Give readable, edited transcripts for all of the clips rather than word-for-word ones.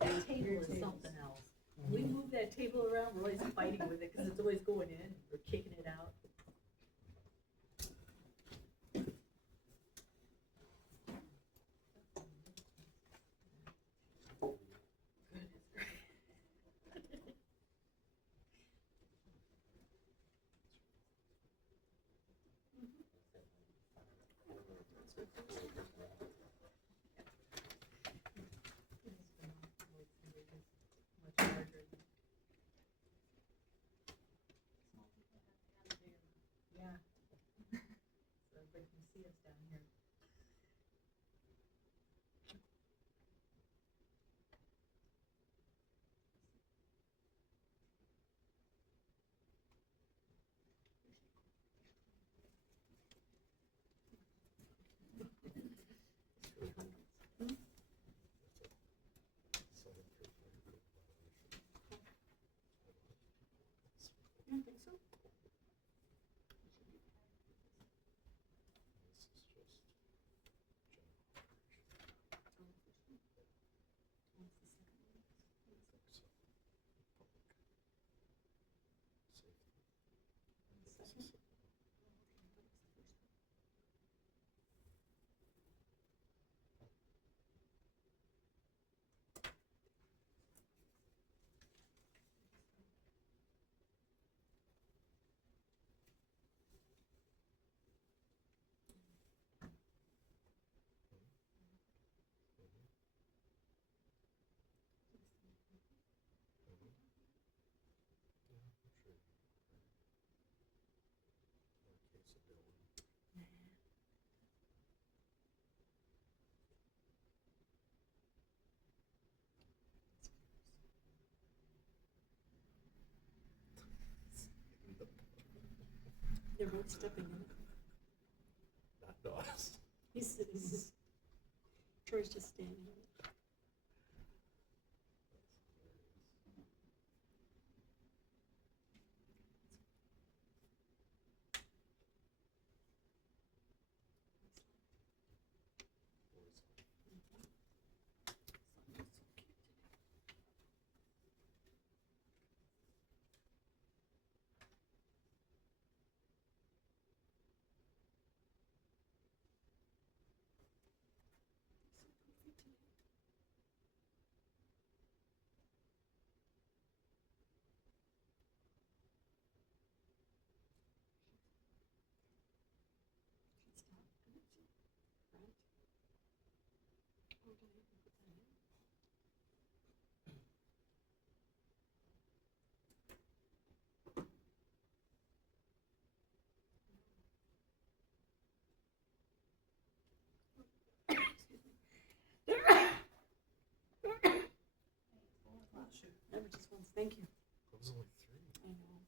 That table is something else. We move that table around, we're always fighting with it, cause it's always going in, we're kicking it out. Much larger. Yeah. So everybody can see us down here. You don't think so? They're both stepping in it. Not us. He's Troy's just standing in it. Never just once, thank you. That was only 3. I know.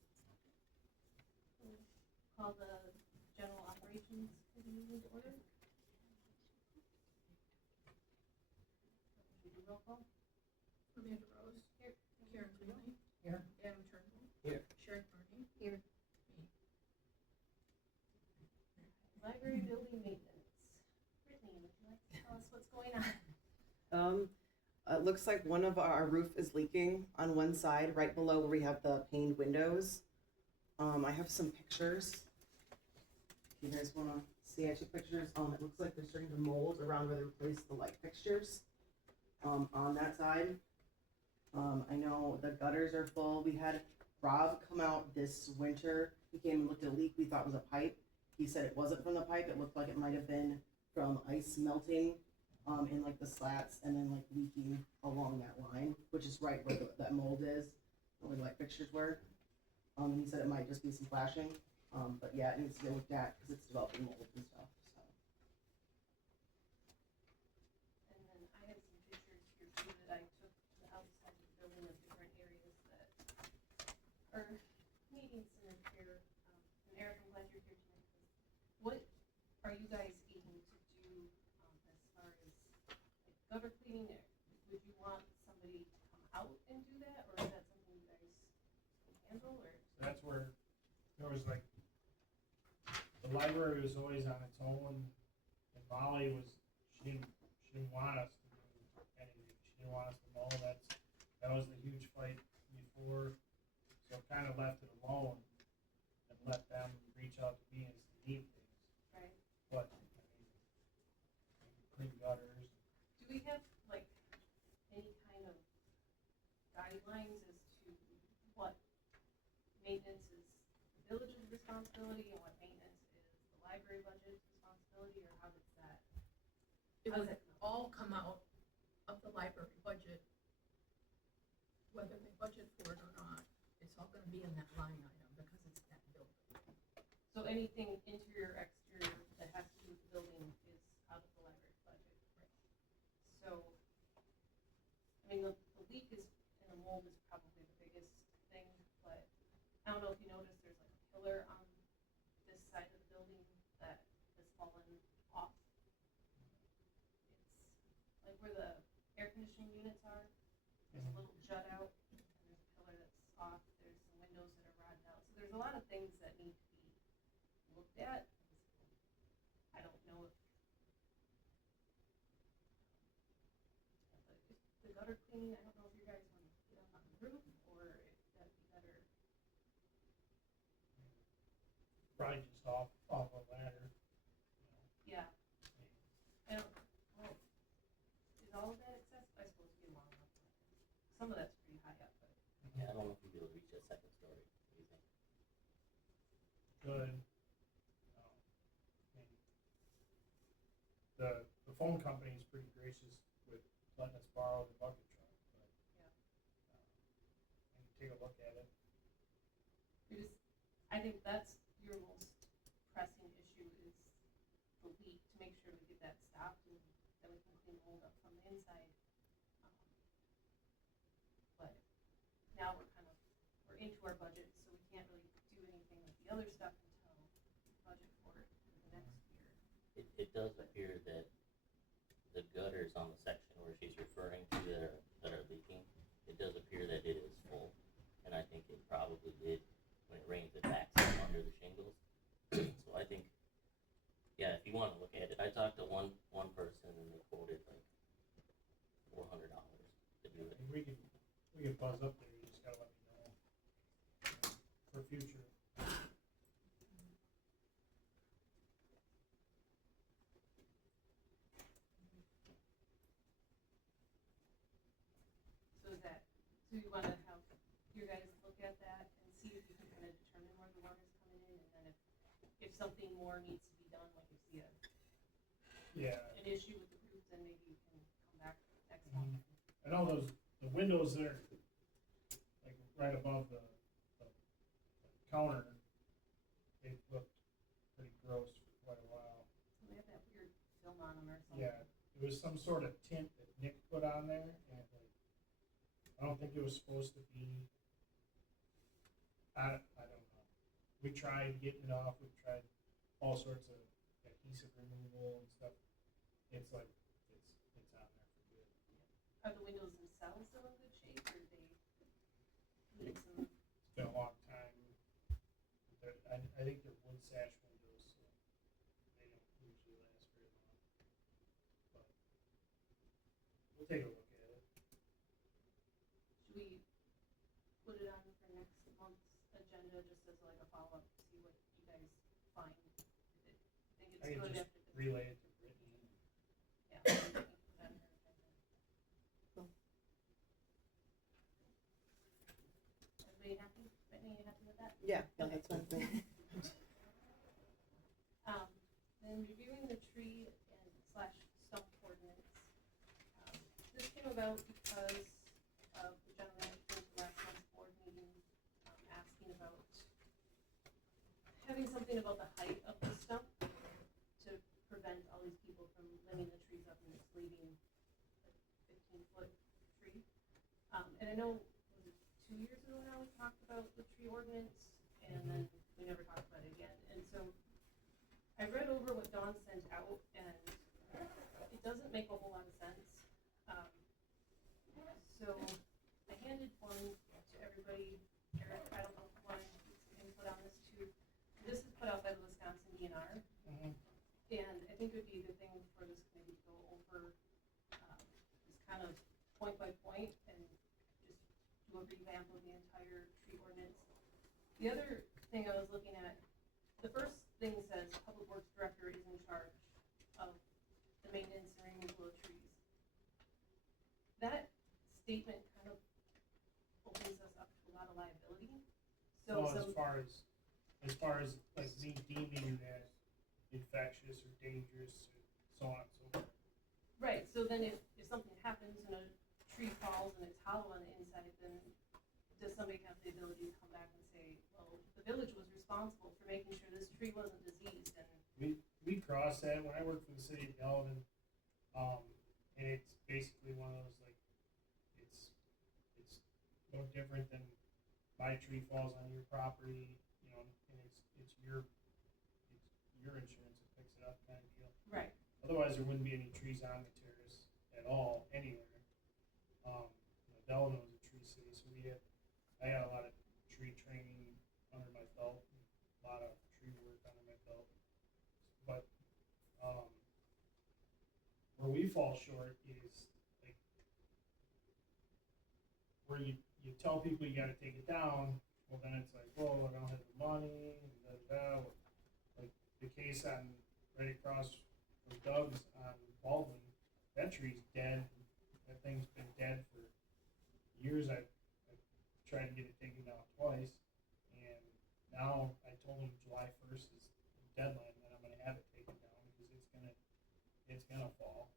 Call the general operations committee to order. Should we do roll call? Amanda Rose. Here. Karen Cleary. Here. Adam Turnbull. Here. Sharon Carney. Here. Library building maintenance. Brittany, would you like to tell us what's going on? It looks like one of our roof is leaking on one side, right below where we have the paned windows. I have some pictures. If you guys wanna see, I took pictures. It looks like there's starting to mold around where they replaced the light fixtures, on that side. I know the gutters are full. We had Rob come out this winter. He came and looked at a leak we thought was a pipe. He said it wasn't from the pipe. It looked like it might have been from ice melting in like the slats and then like leaking along that line, which is right where that mold is, where the light fixtures were. He said it might just be some flashing, but yeah, it needs to be looked at because it's developing mold and stuff. So. And then I have some pictures here too that I took the outside of the building of different areas that are needing some repair. And Eric, I'm glad you're here tonight. What are you guys aiming to do as far as like gutter cleaning? Would you want somebody to come out and do that, or is that something you guys can handle? Or That's where there was like, the library was always on its own, and Molly was, she didn't want us to do anything. She didn't want us to mow that That was the huge fight before, so kind of left it alone and let them reach out to me as they need things. Right. But, I mean, clean gutters, Do we have like any kind of guidelines as to what maintenance is the village's responsibility and what maintenance is the library budget's responsibility, or how does that? It How would does that come out? all come out of the library budget, whether they budget for it or not. It's all gonna be in that line item because it's that building. So anything interior, exterior that has to do with the building is out of the library budget. So, I mean, the leak is, and the mold is probably the biggest thing, but I don't know if you noticed, there's like a pillar on this side of the building that has fallen off. It's like where the air conditioning units are, there's a little jut out, and there's a pillar that's off, there's some windows that are rotted out, so there's a lot of things that need to be looked at. I don't know if the gutter cleaning, I don't know if you guys want to get up on the roof, or if that'd be better. probably just off a ladder, you know. Yeah, I don't, well, is all of that accessible? I suppose you long enough. Some of that's pretty high up, but Yeah, I don't know if you'd be able to reach that second story. What do you think? Good. I mean, the phone company is pretty gracious with letting us borrow the bucket truck, but. Yeah. I can take a look at it. we just, I think that's your most pressing issue is the leak, to make sure we get that stopped and then we can clean the mold up from the inside. But now we're into our budget, so we can't really do anything with the other stuff until we budget for it for the next year. It does appear that the gutters on the section where she's referring to that are leaking, it does appear that it is full. And I think it probably did, when it rains, it backs up under the shingles. So I think, yeah, if you want to look at it, I talked to one person and they quoted like $400 to do it. We can buzz up there, you just gotta let me know for future. So is that, so you wanna have your guys look at that and see if you can kind of determine where the water's coming in, and then if something more needs to be done, like if you see Yeah. an issue with the roof, then maybe you can come back next month. I know the windows there, like right above the counter, they looked pretty gross for quite a while. They have that weird film on them or something. Yeah, it was some sort of tint that Nick put on there, and like, I don't think it was supposed to be. I don't know. We tried getting it off. We tried all sorts of adhesive removal and stuff. It's like it's on there for good. Are the windows themselves still in good shape, or they need some? It's been a long time. I think they're wood sash windows, so they don't usually last very long. But we'll take a look at it. Should we put it on for next month's agenda, just as like a follow-up, to see what you guys find? If it, think it's I can good just after the. relay it to Brittany. Yeah. we can put that on her agenda. Cool. Everybody happy? Brittany, you happy with that? Yeah, that's one thing. Then reviewing the tree and / stump ordinance. This came about because of the gentleman who came to last month's board meeting, asking about having something about the height of the stump to prevent all these people from limbing the trees up and just leaving a 15-foot tree. And I know, was it 2 years ago now, we talked about the tree ordinance, and then we never talked about it again. And so I read over what Dawn sent out, and it doesn't make a whole lot of sense. So I handed one to everybody. Eric, I don't know if you want to get some input on this too. This is put out by the Wisconsin DNR, Mm-hmm. and I think it would be a good thing for this committee to go over this kind of point by point and just do a revamp of the entire tree ordinance. The other thing I was looking at, the first thing says Public Works Director is in charge of the maintenance and removal of trees. That statement kind of opens us up to a lot of liability. So Well, some, as far as like me deeming that infectious or dangerous or so on and so forth. right, so then if something happens and a tree falls and it's hollow on the inside, then does somebody have the ability to come back and say, well, the village was responsible for making sure this tree wasn't diseased and, We crossed that when I worked for the city of Delvin, and it's basically one of those like, it's no different than my tree falls on your property, you know, and it's your insurance that picks it up kind of deal. right, Otherwise, there wouldn't be any trees on the terrace at all, anywhere. Delano is a tree city, so I got a lot of tree training under my belt, a lot of tree work under my belt. But, where we fall short is, like, where you tell people you gotta take it down, well, then it's like, well, I don't have the money, and da-da-da. Like, the case right across from Doug's on Baldwin, that tree's dead. That thing's been dead for years. I've tried to get it taken down twice, and now I told him July 1st is the deadline that I'm gonna have it taken down because it's gonna fall.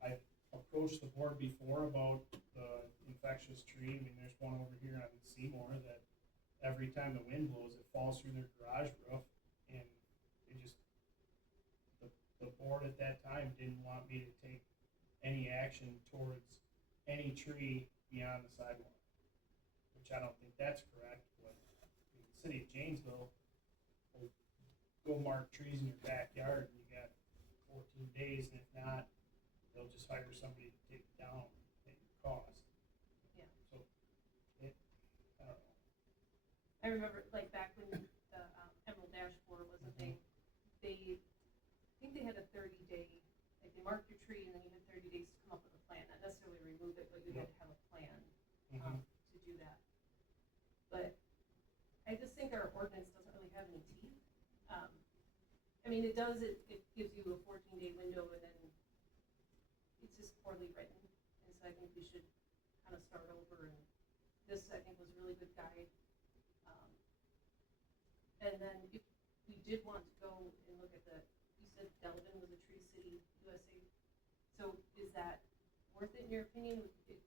I've approached the board before about the infectious tree. I mean, there's one over here on Seymour that every time the wind blows, it falls through their garage roof, and it just, the board at that time didn't want me to take any action towards any tree beyond the sidewalk, which I don't think that's correct, but the city of Janesville will go mark trees in your backyard, and you got 14 days, and if not, they'll just hire somebody to take it down at your cost. Yeah. So, I don't know. I remember, like, back when the Emerald Ash Borer was a thing, I think they had a 30-day, like, they marked your tree, and then you had 30 days to come up with a plan, not necessarily remove it, but you had to have a plan to do that. But I just think our ordinance doesn't really have any teeth. I mean, it does, it gives you a 14-day window, and then it's just poorly written, and so I think we should kind of start over, and this, I think, was a really good guide. And then if we did want to go and look at you said Delvin was a Tree City USA, so is that worth it in your opinion? It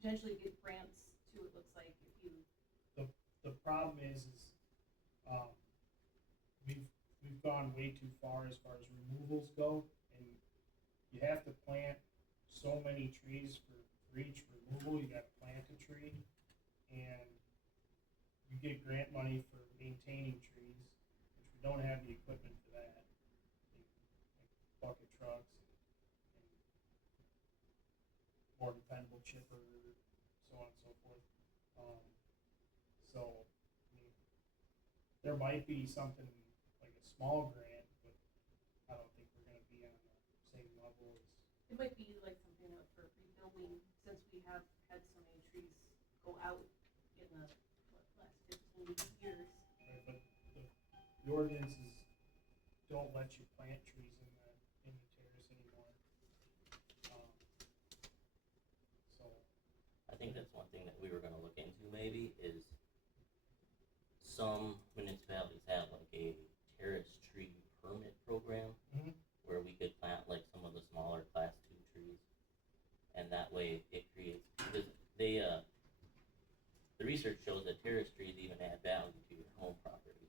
potentially get grants too, it looks like, if you. The problem is we've gone way too far as removals go, and you have to plant so many trees for each removal. You got to plant a tree, and you get grant money for maintaining trees, which we don't have the equipment for that, like bucket trucks and more dependable chipper, so on and so forth. So, I mean, there might be something like a small grant, but I don't think we're gonna be on the same level as. It might be like something for rebuilding, since we have had so many trees go out in the, last 15 years. Right, but the ordinances don't let you plant trees in the terrace anymore. So. I think that's one thing that we were gonna look into maybe is some municipalities have like a terrace tree permit program where we could plant like some of the smaller class 2 trees, and that way it creates, because the research shows that terrace trees even add value to your home property.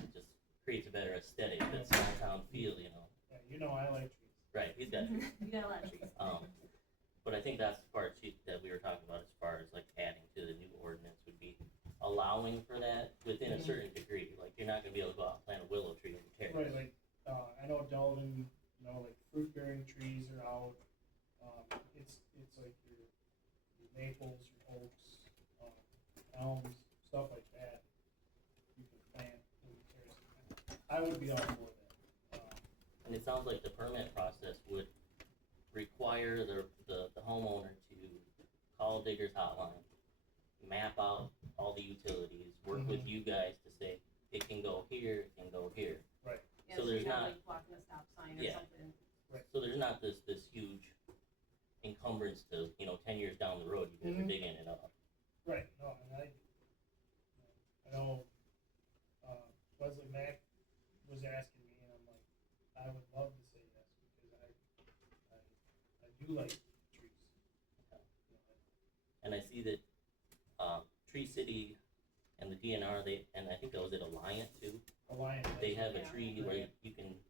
It just creates a better aesthetic, that small town feel, you know. Yeah, you know I like trees. Right, he's got trees. You got a lot of trees. But I think that's the part that we were talking about as far as like adding to the new ordinance would be allowing for that within a certain degree. Like, you're not gonna be able to go out and plant a willow tree in the terrace. Right, like, I know Delvin, like fruit bearing trees are out. It's like your maples, your oaks, elms, stuff like that. You can plant in the terrace. I would be all for that. And it sounds like the permit process would require the homeowner to general digger's hotline, map out all the utilities, work with you guys to say, it can go here, it can go here. Yeah, So there's you have not- like blocking a stop sign or Yeah. something. So there's not this huge encumbrance to, 10 years down the road, you guys are Mhm. digging it up. Right, no, and I know, Wesley Mack was asking me, and I'm like, I would love to say yes, because I do like trees. You know, And I see that, Tree City and the DNR, and I think that was at Alliant too, Alliance. they have a Yeah. tree where you can,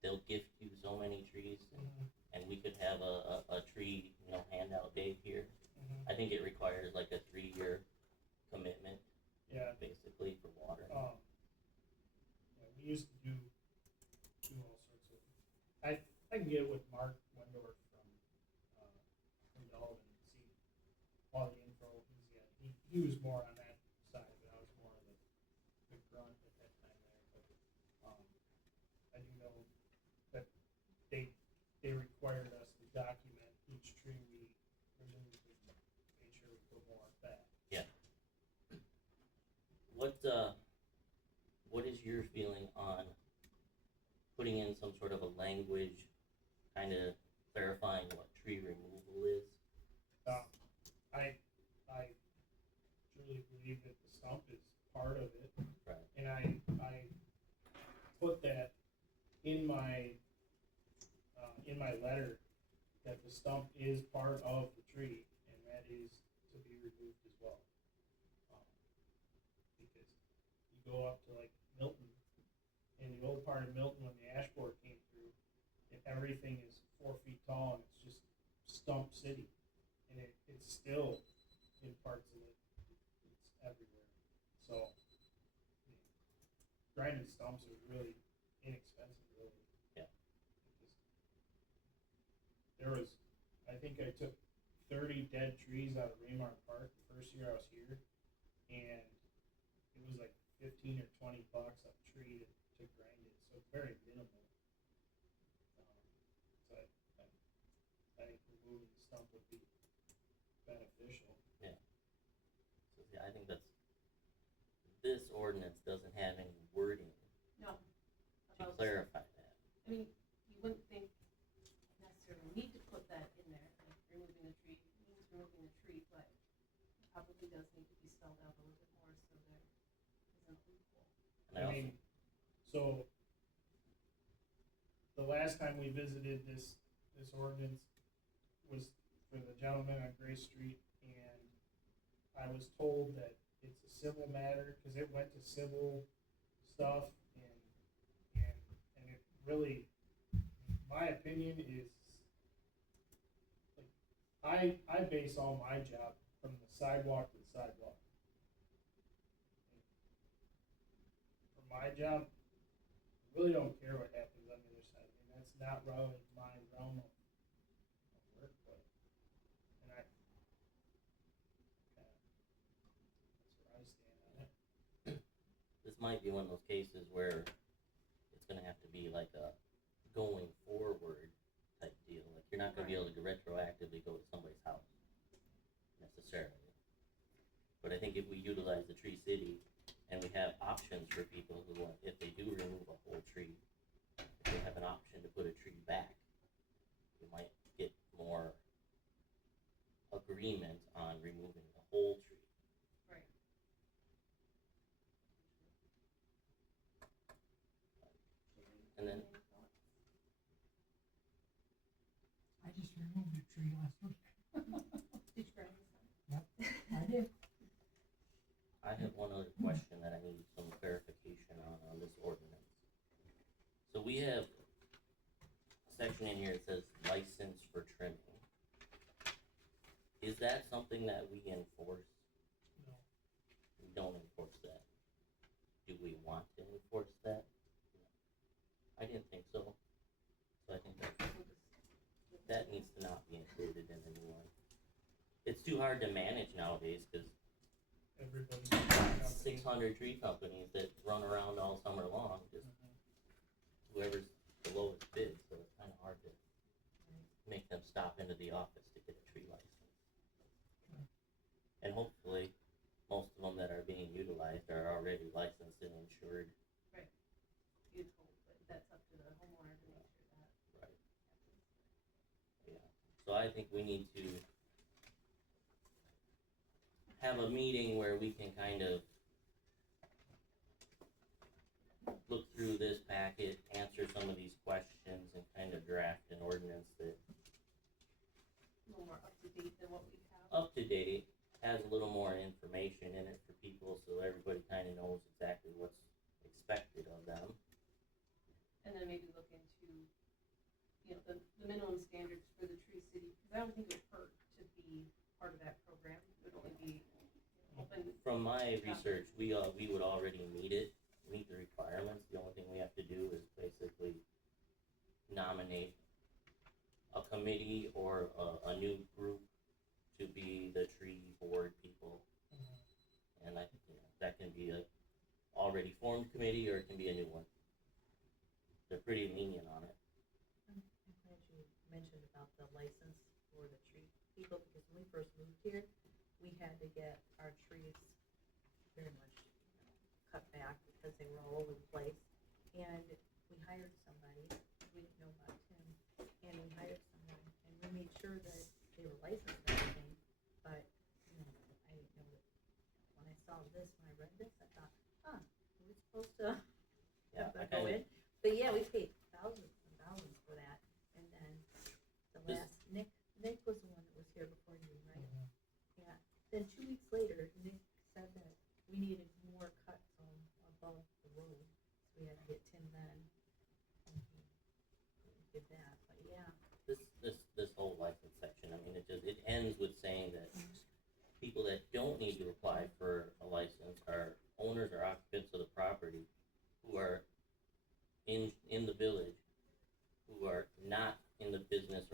they'll gift you so many trees, and we could have a tree, handout day here. I think it requires like a 3-year commitment, Yeah, basically, for water. yeah, we used to do all sorts of, I can get with Mark Wendorf from Dalton and see all the info he's got. He was more on that side, but I was more on the grunt at that time there, but, I do know that they required us to document each tree we removed and made sure we put more back. What is your feeling on putting in some sort of a language, kind of clarifying what tree removal is? I truly believe that the stump is part of it. Right. And I put that in my letter, that the stump is part of the tree, and that is to be removed as well. Because you go up to like Milton, in the old part of Milton when the ash board came through, and everything is 4 feet tall and it's just stump city. And it's still, in parts of it, it's everywhere. So, grinding stumps are really inexpensive, really. Yeah. Because I think I took 30 dead trees out of Raymar Park the first year I was here, and it was like 15 or 20 bucks a tree to grind it, so it's very minimal. So I think removing the stump would be beneficial. So see, I think this ordinance doesn't have any wording No. to About- clarify that. I mean, you wouldn't think you necessarily need to put that in there, like removing the tree, means removing the tree, but it probably does need to be spelled out a little bit more so there isn't a loophole. And I I also, mean, so the last time we visited this ordinance was for the gentleman on Grace Street, and I was told that it's a civil matter, cause it went to civil stuff, and it really, my opinion is, like, I base all my job from the sidewalk to the sidewalk. For my job, I really don't care what happens on the other side. I mean, that's not really my realm of work, but, and that's where I stand on it. this might be one of those cases where it's gonna have to be like a going forward type deal. Like, you're not gonna be able to retroactively go to somebody's house necessarily. But I think if we utilize the Tree City and we have options for people who want, if they do remove a whole tree, if they have an option to put a tree back, we might get more agreement on removing the whole tree. Right. And then- Any thoughts? I just removed a tree last week. Did you grind this up? I did. I have one other question that I need some clarification on this ordinance. So we have a section in here that says license for trimming. Is that something that we enforce? No. We don't enforce that. Do we want to enforce that? No. I didn't think so. So I think that needs to not be included in the new one. It's too hard to manage nowadays, cause Everybody's. 600 tree companies that run around all summer long, just whoever's the lowest bid, so it's kinda hard to make them stop into the office to get a tree license. And hopefully, most of them that are being utilized are already licensed and insured. You'd hope, but that's up to the homeowner to make sure that Right. happens. Yeah, so I think we need to have a meeting where we can kind of look through this packet, answer some of these questions, and kind of draft an ordinance that A little more up to date than what we have. up to date, has a little more information in it for people, so everybody kind of knows exactly what's expected of them. And then maybe look into, the minimum standards for the Tree City, because I don't think it would hurt to be part of that program. It would only be open. From my research, we would already meet the requirements. The only thing we have to do is basically nominate a committee or a new group to be the tree board people. And that can be a already formed committee or it can be a new one. They're pretty lenient on it. I'm glad you mentioned about the license for the tree people, because when we first moved here, we had to get our trees very much, cut back because they were all over the place. And we hired somebody, we didn't know about Tim, and we hired someone, and we made sure that they were licensed and everything, but, I didn't know that. When I saw this, when I read this, I thought, are we supposed to Yeah, have I that go kinda- in? But yeah, we paid thousands and thousands for that, and then the This- last, Nick was the one that was here before you, right? Yeah, then 2 weeks later, Nick said that we needed more cuts on above the road, so we had to get Tim then. And he did that, but yeah. This whole license section, I mean, it ends with saying that people that don't need to apply for a license are owners or occupants of the property who are in the village, who are not in the business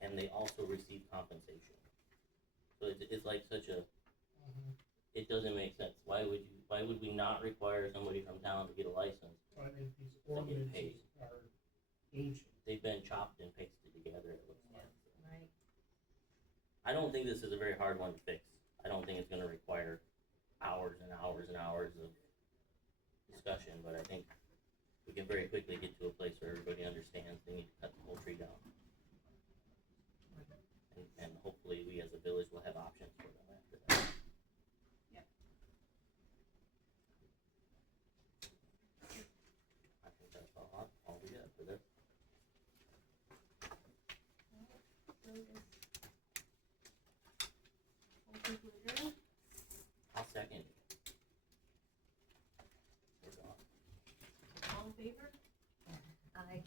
and they also receive compensation. So it's like such a, it doesn't make sense. Why would we not require somebody from town to get a license? But if these paid. ordinances are ancient, They've been chopped and pasted together, it looks like. Right. I don't think this is a very hard one to fix. I don't think it's gonna require hours and hours and hours of discussion, but I think we can very quickly get to a place where everybody understands they need to cut the whole tree down. And hopefully we as a village will have options for them after that. Yep. I think that's all we got for this. So is motion to adjourn? I'll second. We're gone. All in favor? I,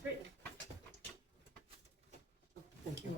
Straighten. Thank you.